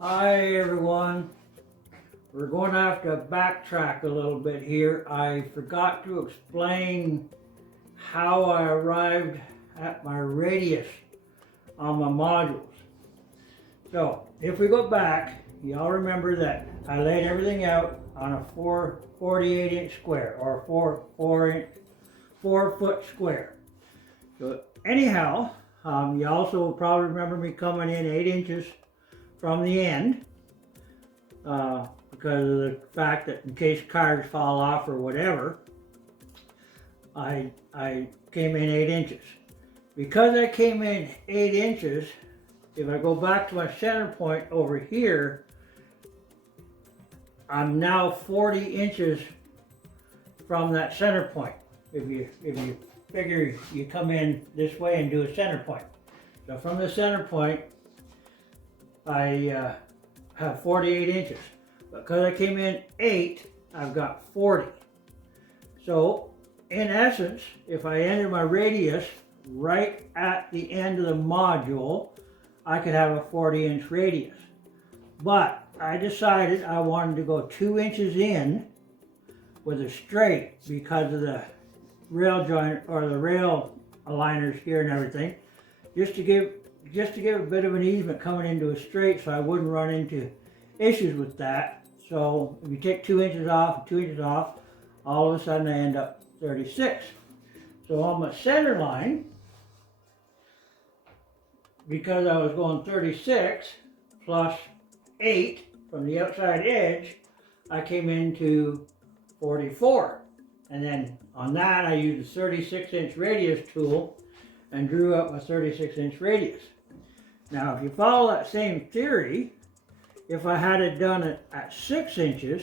Hi everyone. We're going to have to backtrack a little bit here. I forgot to explain how I arrived at my radius on my modules. So if we go back, y'all remember that I laid everything out on a 48-inch square or 4 foot square. So anyhow, you also will probably remember me coming in 8 inches from the end because of the fact that in case cars fall off or whatever, I came in 8 inches. Because I came in 8 inches, if I go back to my center point over here, I'm now 40 inches from that center point. If you figure you come in this way and do a center point. So from the center point, I have 48 inches. Because I came in 8, I've got 40. So in essence, if I ended my radius right at the end of the module, I could have a 40-inch radius. But I decided I wanted to go 2 inches in with a straight because of the rail joint or the rail aligners here and everything, just to give a bit of an easement coming into a straight so I wouldn't run into issues with that. So if you take 2 inches off, 2 inches off, all of a sudden I end up 36. So on my center line, because I was going 36 plus 8 from the outside edge, I came into 44. And then on that I used a 36-inch radius tool and drew up a 36-inch radius. Now if you follow that same theory, if I had it done at 6 inches,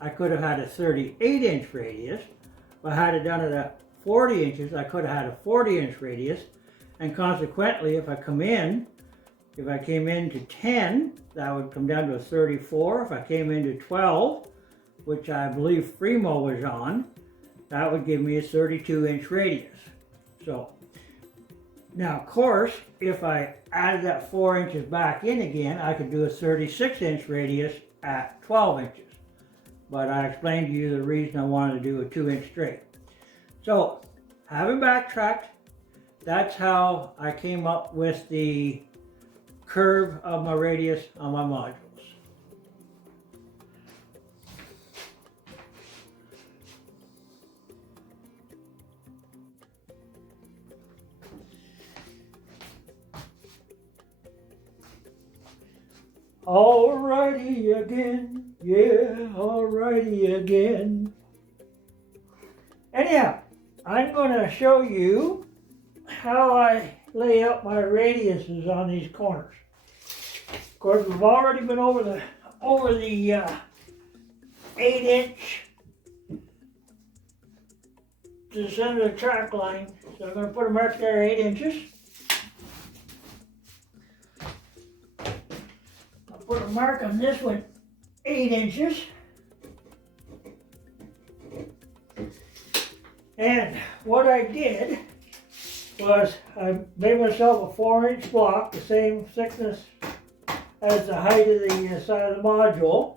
I could have had a 38-inch radius. If I had it done at 40 inches, I could have had a 40-inch radius. And consequently, if I came into 10, that would come down to a 34. If I came into 12, which I believe Fremo was on, that would give me a 32-inch radius. So now, of course, if I added that 4 inches back in again, I could do a 36-inch radius at 12 inches. But I explained to you the reason I wanted to do a 2-inch straight. So, having backtracked, that's how I came up with the curve of my radius on my modules. Alrighty again, yeah, alrighty again. Anyhow, I'm going to show you how I lay out my radiuses on these corners. Of course, we've already been over the 8-inch to the center of the track line. So I'm going to put a mark there 8 inches. Put a mark on this one, 8 inches. And what I did was I made myself a 4-inch block, the same thickness as the height of the side of the module.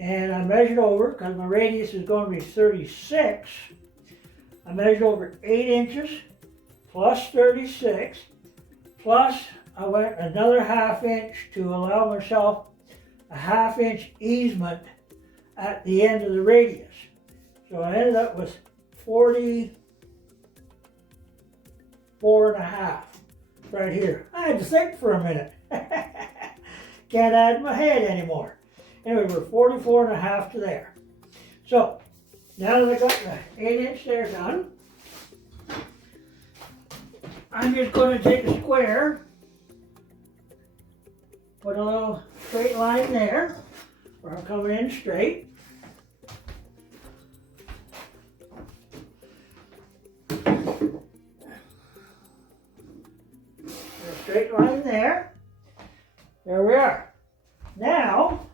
And I measured over, because my radius is going to be 36, I measured over 8 inches plus 36 plus I went another 1/2 inch to allow myself a 1/2 inch easement at the end of the radius. So I ended up with 44.5 right here. I had to think for a minute. Can't add my head anymore. Anyway, we're 44.5 to there. So now that I got the 8-inch there done, I'm just going to take a square, put a little straight line there, where I'm coming in straight. A straight line there. There we are. Now,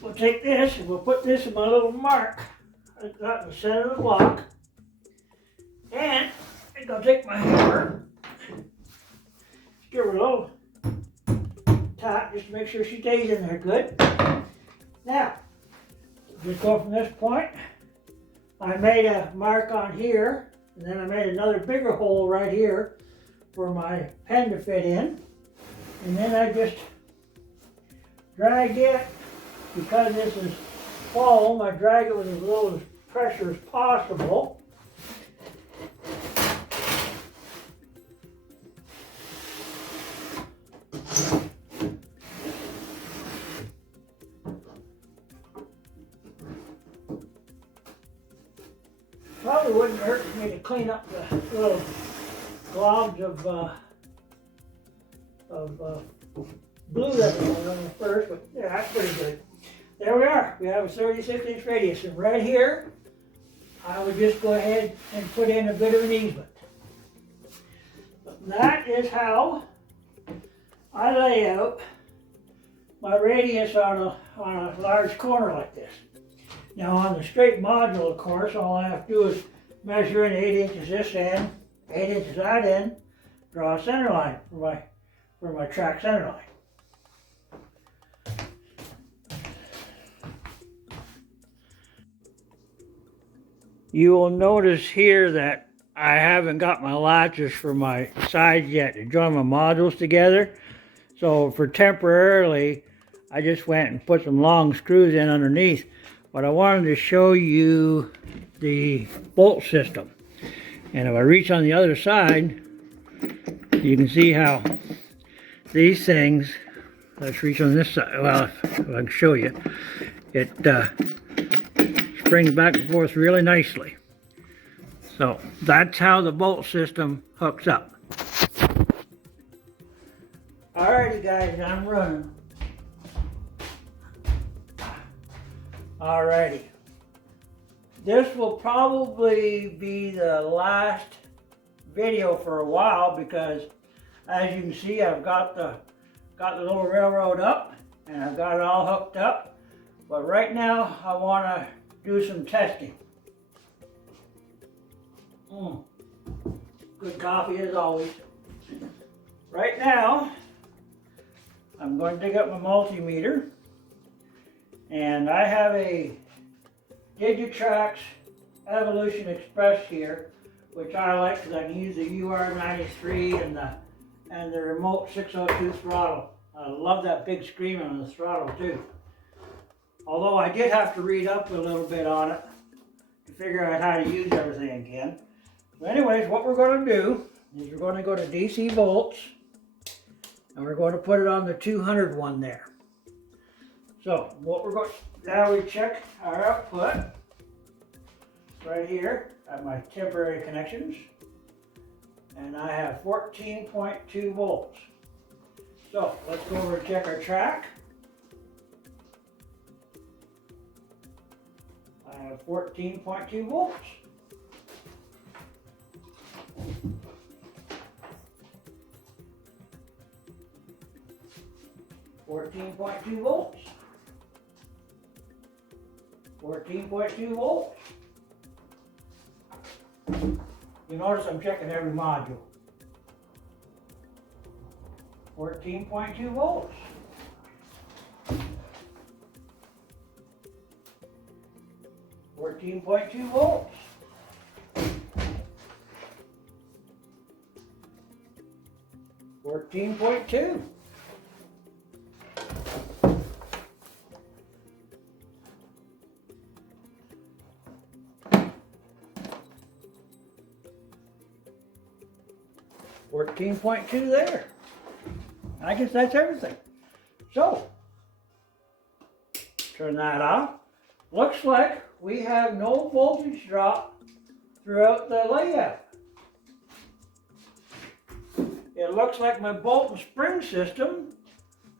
we'll take this and we'll put this in my little mark I've got in the center of the block. And I'm going to take my hammer, give her a little tack just to make sure she stays in there good. Now, just go from this point. I made a mark on here, and then I made another bigger hole right here for my pen to fit in. And then I just drag it, because this is foam, I drag it with as little pressure as possible. Probably wouldn't hurt for me to clean up the little globs of glue that went on first, but yeah, that's pretty good. There we are. We have a 36-inch radius, and right here, I would just go ahead and put in a bit of an easement. That is how I lay out my radius on a large corner like this. Now on the straight module, of course, all I have to do is measure in 8 inches this end, 8 inches that end, draw a center line for my track center line. You will notice here that I haven't got my latches for my sides yet to join my modules together. So for temporarily, I just went and put some long screws in underneath. But I wanted to show you the bolt system. And if I reach on the other side, you can see how these things, let's reach on this side, well, if I can show you, it springs back and forth really nicely. So that's how the bolt system hooks up. Alrighty guys, I'm running. Alrighty. This will probably be the last video for a while, because as you can see, I've got the little railroad up and I've got it all hooked up. But right now I want to do some testing. Good coffee as always. Right now I'm going to dig up my multimeter, and I have a Digitrax Evolution Express here, which I like because I can use the UR93 and the remote 602 throttle. I love that big screamer on the throttle too. Although I did have to read up a little bit on it to figure out how to use everything again. So anyways, what we're going to do is we're going to go to DC volts, and we're going to put it on the 200 one there. So what we're going to, now we check our output right here at my temporary connections, and I have 14.2 volts. So let's go over and check our track. I have 14.2 volts. $14.2 volts. 14.2 volts. You notice I'm checking every module. 14.2 volts. 14.2 volts. 14.2. 14.2 there. I guess that's everything. So, turn that off. Looks like we have no voltage drop throughout the layout. It looks like my bolt and spring system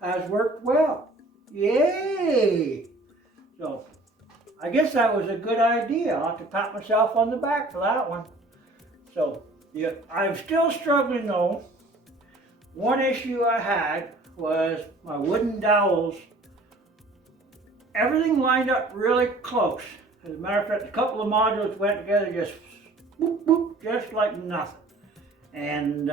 has worked well. Yay! So, I guess that was a good idea. I'll have to pat myself on the back for that one. So, yeah, I'm still struggling though. One issue I had was my wooden dowels. Everything lined up really close. As a matter of fact, a couple of modules went together just whoop, whoop, just like nothing. And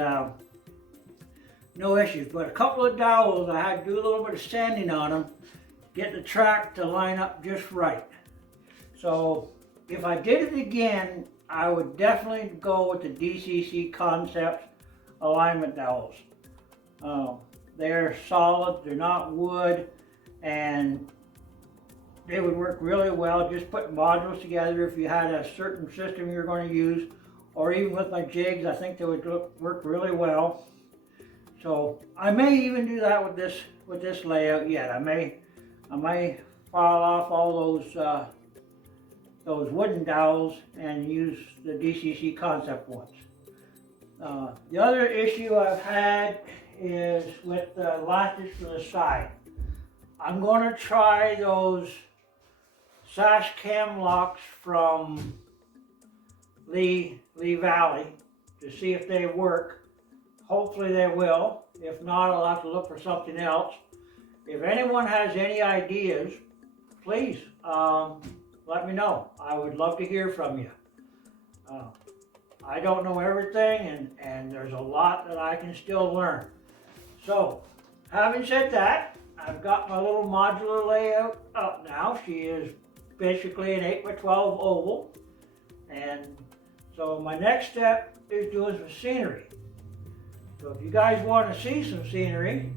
no issues. But a couple of dowels, I had to do a little bit of sanding on them, get the track to line up just right. So if I did it again, I would definitely go with the DCC Concepts alignment dowels. They're solid, they're not wood, and they would work really well. Just put modules together if you had a certain system you're going to use, or even with my jigs, I think they would work really well. So I may even do that with this layout yet. I may file off all those wooden dowels and use the DCC Concept ones. The other issue I've had is with the latches for the side. I'm going to try those sash cam locks from Lee Valley to see if they work. Hopefully they will. If not, I'll have to look for something else. If anyone has any ideas, please let me know. I would love to hear from you. I don't know everything, and there's a lot that I can still learn. So, having said that, I've got my little modular layout up now. She is basically an 8x12 oval. And so my next step is doing some scenery. So if you guys want to see some scenery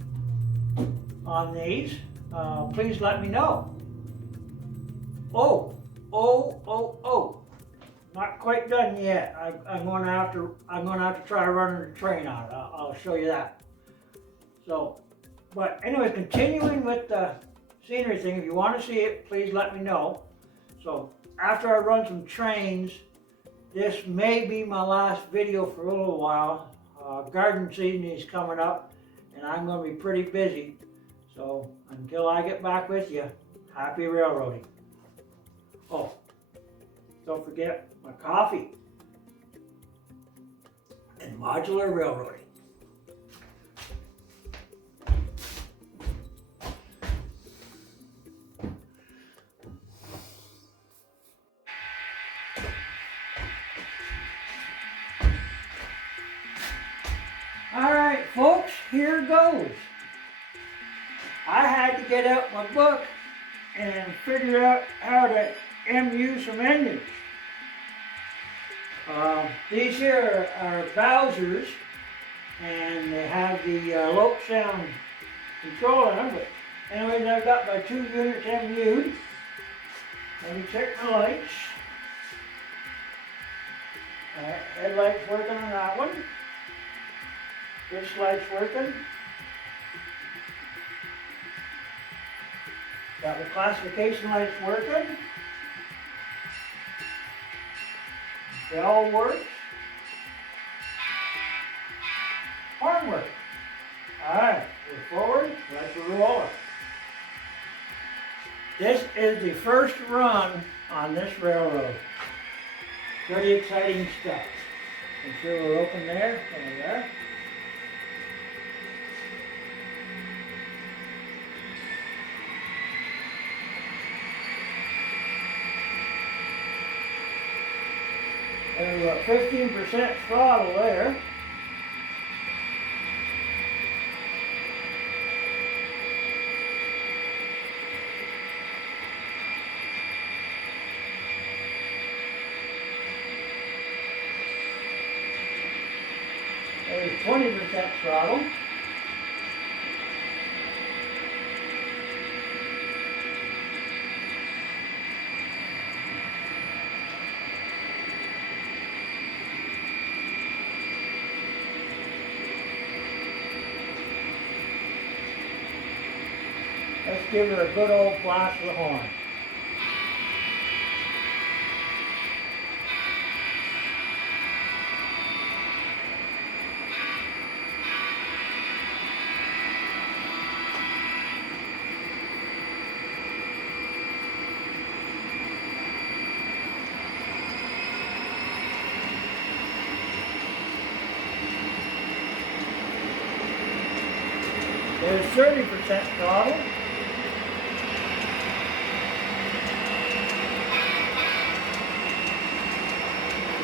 on these, please let me know. Oh, not quite done yet. I'm going to have to try running the train on it. I'll show you that. So, but anyway, continuing with the scenery thing, if you want to see it, please let me know. So after I run some trains, this may be my last video for a little while. Garden season is coming up, and I'm going to be pretty busy. So until I get back with you, happy railroading. Oh, don't forget my coffee and modular railroading. All right, folks, here goes. I had to get out my book and figure out how to MU some engines. These here are Bowsers, and they have the lope sound control on them. But anyways, I've got my 2 units MU'd. Let me check my lights. All right, headlights working on that one. This light's working. Got the classification lights working. Bell works. Horn works. Alright, we're forward, let's roll it. This is the first run on this railroad. Pretty exciting stuff. Make sure we're open there. There we are. And we're at 15% throttle there. There's 20% throttle. Let's give her a good old blast of the horn. There's 30% throttle.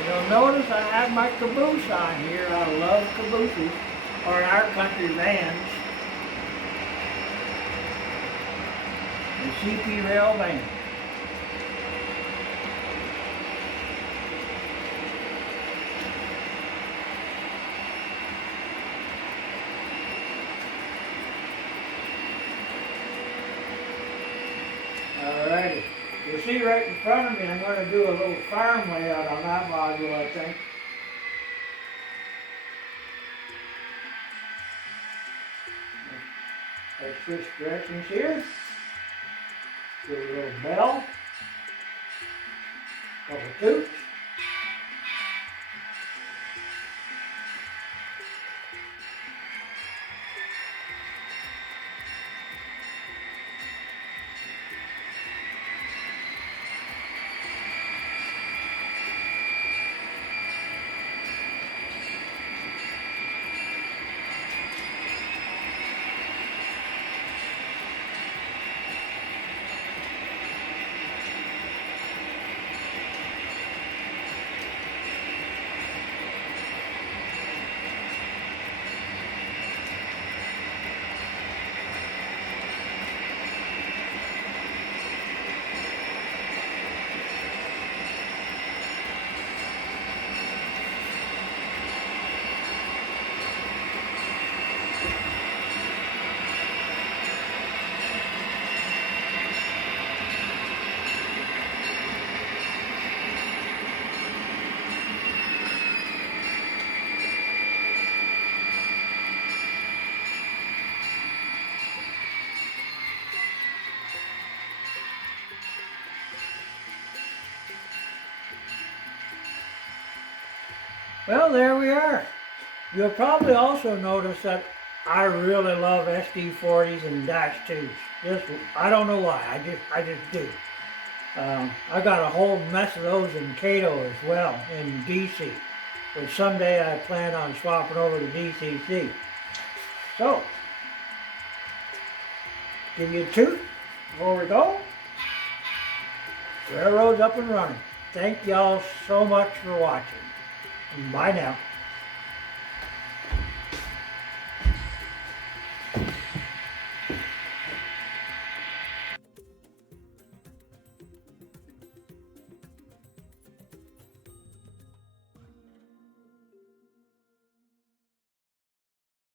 You'll notice I have my caboose on here. I love cabooses. or in our country, vans, the CP rail van. Alrighty. You see right in front of me, I'm going to do a little farm layout on that module, I think. I switch directions here. Do a little bell. Couple toots. Well, there we are. You'll probably also notice that I really love SD40s and -2s. I don't know why, I just do. I got a whole mess of those in Cato as well, in DC, which someday I plan on swapping over to DCC. So, give you a toot before we go. Railroad's up and running. Thank y'all so much for watching. Bye now.